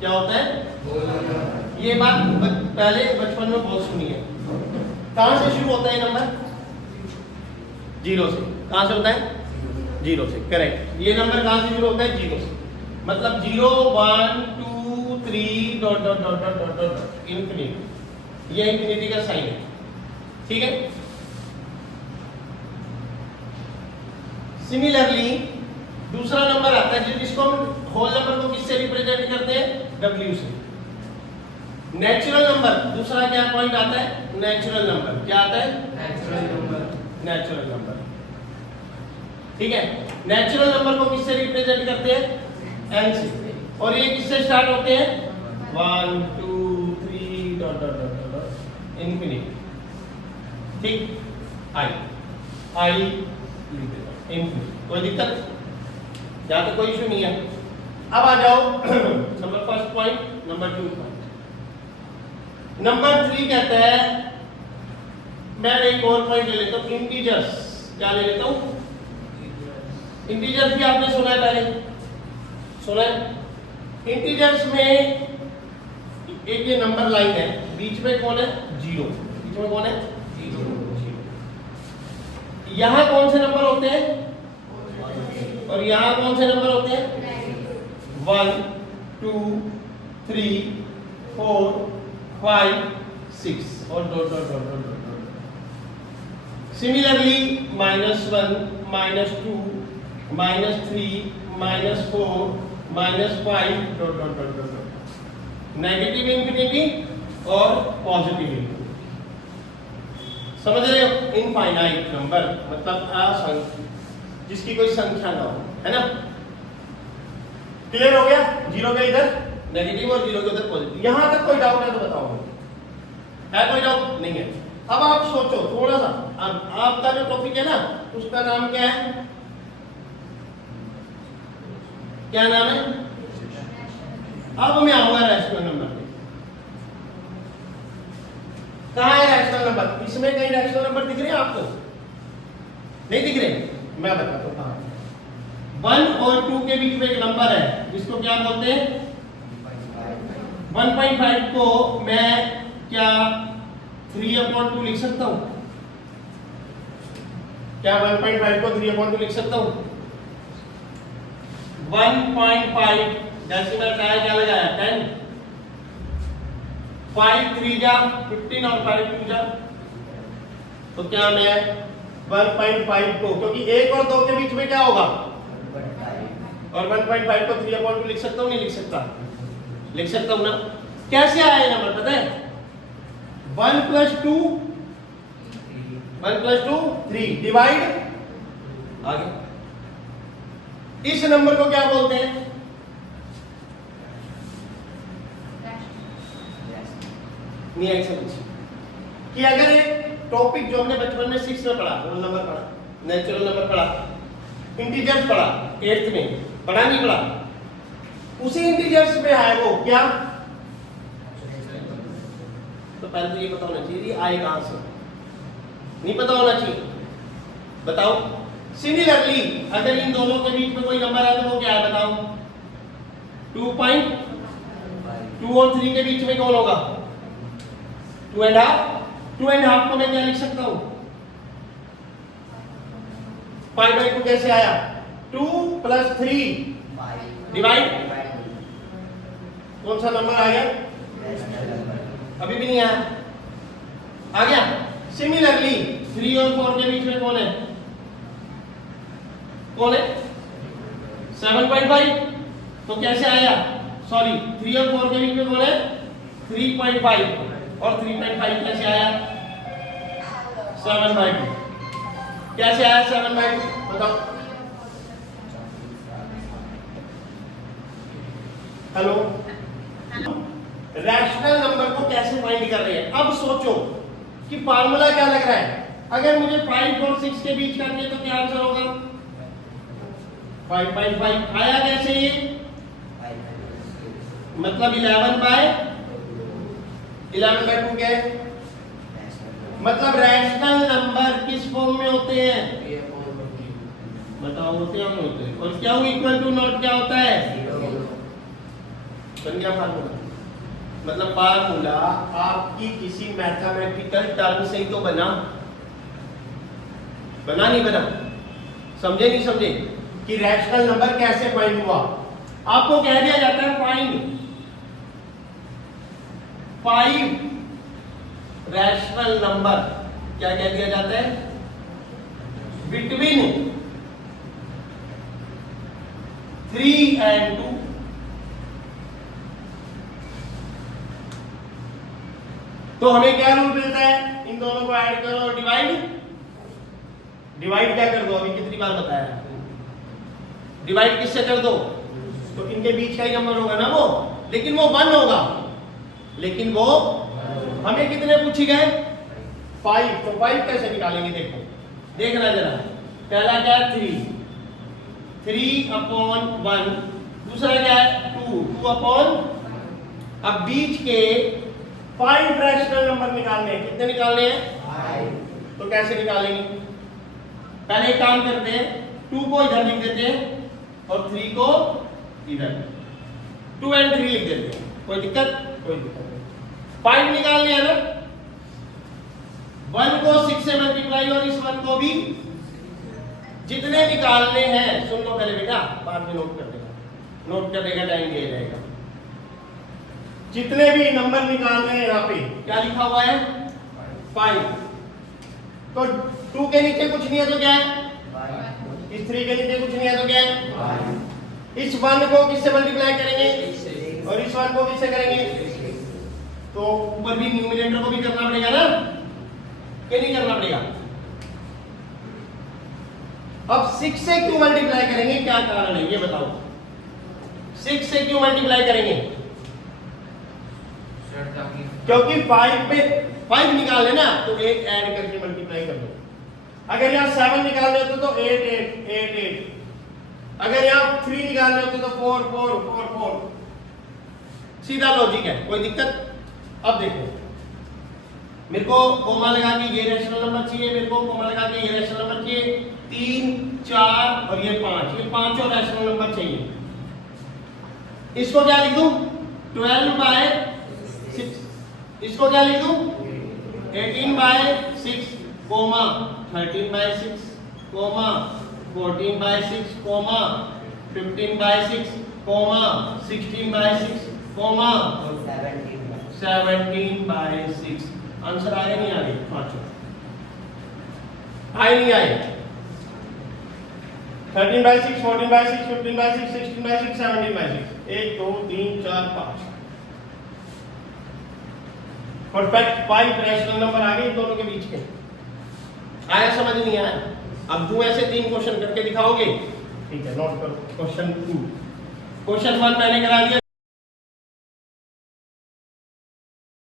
क्या होता है? ये बात पहले बचपन में बहुत सुनी है। कहां से शुरू होता है ये नंबर? जीरो से। कहां से होता है? जीरो से, करेक्ट। ये नंबर कहां से शुरू होता है? जीरो से। मतलब 0 1 2 3 dot dot dot dot dot dot infinity. ये इन्फिनिटी का साइन है, ठीक है। सिमिलरली दूसरा नंबर आता है जिसको हम होल नंबर को किससे रिप्रेजेंट करते हैं? W से। नेचुरल नंबर दूसरा क्या पॉइंट आता है? Natural number. क्या आता है? Natural number. नेचुरल नंबर, ठीक है। नेचुरल नंबर को किससे रिप्रेजेंट करते हैं? N से। और ये किससे स्टार्ट होते हैं? 1 2 3 dot dot dot dot infinity, ठीक। आई इन्फिनिटी। कोई दिक्कत? यहाँ तो कोई इशू नहीं है। अब आ जाओ number first point, number 2 point. Number 3 कहता है, मैं एक और पॉइंट ले लेता हूँ, इंटीजर्स। क्या ले लेता हूँ? इंटीजर्स भी आपने सुना है, पहले सुना है। इंटीजर्स में एक ये नंबर लाइन है, बीच में कौन है? 0। बीच में कौन है? 0। यहां कौन से नंबर होते हैं और यहां कौन से नंबर होते हैं? 1 2 3 4 5 6 और dot dot dot dot dot. Similarly -1 -2 -3 -4 -5 dot dot dot dot. Negative infinity और पॉजिटिव इंफिनिटी। समझ रहे हो? इनफाइनाइट नंबर मतलब असंख्य, जिसकी कोई संख्या ना हो, है ना। क्लियर हो गया? 0 के इधर नेगेटिव और 0 के उधर पॉजिटिव। यहां तक कोई डाउट है तो बताओ। है कोई डाउट? नहीं है। अब आप सोचो थोड़ा सा, आपका जो टॉपिक है ना उसका नाम क्या है? क्या नाम है? अब मैं आऊंगा रैशनल नंबर पे। कहां है रैशनल नंबर? इसमें कहीं रैशनल नंबर दिख रहे हैं आपको? नहीं दिख रहे? मैं बताता हूं कहां। 1 और 2 के बीच में एक नंबर है जिसको क्या बोलते हैं? 1.5 को मैं क्या 3/2 लिख सकता हूं? क्या 1.5 को 3/2 लिख सकता हूं? 1.5 डेसिमल का क्या लगाया? 10। 5 3 जा 15 और 5 2 जा, तो क्या मैं 1.5 को, क्योंकि 1 और 2 के बीच में क्या होगा? और 1.5 को 3/2 लिख सकता हूं? नहीं लिख सकता? लिख सकता हूं ना। कैसे आया ये नंबर पता है? 1 + 2 1 + 2 3 डिवाइड आगे। इस नंबर को क्या बोलते हैं? कि अगर एक टॉपिक जो हमने बचपन में 6 में पढ़ा, होल नंबर पढ़ा, नेचुरल नंबर पढ़ा, इंटीजर्स पढ़ा, 8th में पढ़ा नहीं पढ़ा, उसी इंटीजर्स में है वो क्या? तो पहले तो ये पता होना चाहिए आए कहां से, नहीं पता होना चाहिए। बताओ। सिमिलरली अगर इन दोनों के बीच में कोई नंबर है तो वो क्या है बताओ? 2 और 3 के बीच में कौन होगा? 2.5। 2.5 को मैं क्या लिख सकता हूं? 5/2 कैसे आया? 2 + 3 डिवाइड। कौन सा नंबर आ गया? अभी भी नहीं आया? आ गया। सिमिलरली 3 और 4 के बीच में कौन है? कौन है? 7.5। तो कैसे आया? सॉरी 3 और 4 के बीच में कौन है? 3.5 और 3.5 कैसे आया? 7/2। कैसे आया 7/2? बताओ। हेलो, रैशनल नंबर को कैसे फाइंड कर रहे हैं? अब सोचो कि फार्मूला क्या लग रहा है। अगर मुझे 5 और 6 के बीच करनी है तो क्या आंसर होगा? 5.5 आया कैसे ये? मतलब 11/2 क्या है? मतलब रैशनल नंबर किस फॉर्म में होते हैं? बताओ, होते हैं? और क्या इक्वल टू नॉट क्या होता है? बन गया फार्मूला। मतलब फार्मूला आपकी किसी मैथमेटिकल टर्म से ही तो बना नहीं बना? समझे नहीं समझे कि रैशनल नंबर कैसे फाइंड हुआ? आपको कह दिया जाता है फाइंड 5 रैशनल नंबर। क्या कह दिया जाता है? Between 3 and 2। तो हमें क्या रूल मिलता है? इन दोनों को ऐड करो और डिवाइड क्या कर दो? अभी कितनी बार बताया? डिवाइड किससे कर दो? तो इनके बीच का ही नंबर होगा ना वो, लेकिन वो 1 होगा। लेकिन वो हमें कितने पूछे गए? 5। तो 5 कैसे निकालेंगे? देखना जरा। पहला क्या है? 3/1। दूसरा क्या है? 2/। अब बीच के 5 रैशनल नंबर निकालने हैं। कितने निकालने हैं? 5। तो कैसे निकालेंगे? पहले एक काम करते हैं, 2 को इधर लिख देते हैं और 3 को इधर। 2 and 3 लिख देते हैं। कोई दिक्कत नहीं। 5 निकालने हैं ना? 1 को 6 से मल्टीप्लाई और इस 1 को भी जितने निकालने हैं। सुन लो पहले बेटा, बाद में नोट कर देगा, टाइम दिया जाएगा। जितने भी नंबर निकालने हैं यहाँ पे क्या लिखा हुआ है? 5। तो 2 के नीचे कुछ नहीं है तो क्या है? इस 3 के नीचे कुछ नहीं है तो क्या है? इस 1 को किससे मल्टीप्लाई करेंगे और इस 1 को किससे करेंगे? तो ऊपर भी न्यूमरेटर को भी करना पड़ेगा ना, कि नहीं करना पड़ेगा? अब 6 से क्यों मल्टीप्लाई करेंगे? क्या कारण है ये बताओ? 6 से क्यों मल्टीप्लाई करेंगे? क्योंकि 5 पे 5 निकालने ना, तो 8 ऐड करके मल्टीप्लाई कर दो। अगर यहाँ 7 निकालने होते तो 8। अगर यहाँ 3 निकालने होते तो 4। सीधा लॉजिक है, कोई दिक्कत? अब देखो, मेरे को कोमा लगा के ये रैशनल नंबर चाहिए, मेरे को कोमा लगा के ये रैशनल नंबर चाहिए। 3, 4 और ये 5, ये पांचों रैशनल नंबर चाहिए। इसको क्या लिख दूं? 12/6। इसको क्या लिख दूं? 18/6, 13/6, 14/6, 15/6, 16/6, 17/6। आंसर आए नहीं आए? पांचों आए नहीं आए? 13/6, 14/6, 15/6, 16/6, 17/6। 1 2 3 4 5 परफेक्ट 5 रैशनल नंबर आ गए दोनों के बीच के। आया समझ नहीं आया? अब तुम ऐसे 3 क्वेश्चन करके दिखाओगे, ठीक है? नोट करो। क्वेश्चन 2, क्वेश्चन 1 मैंने करा दिया।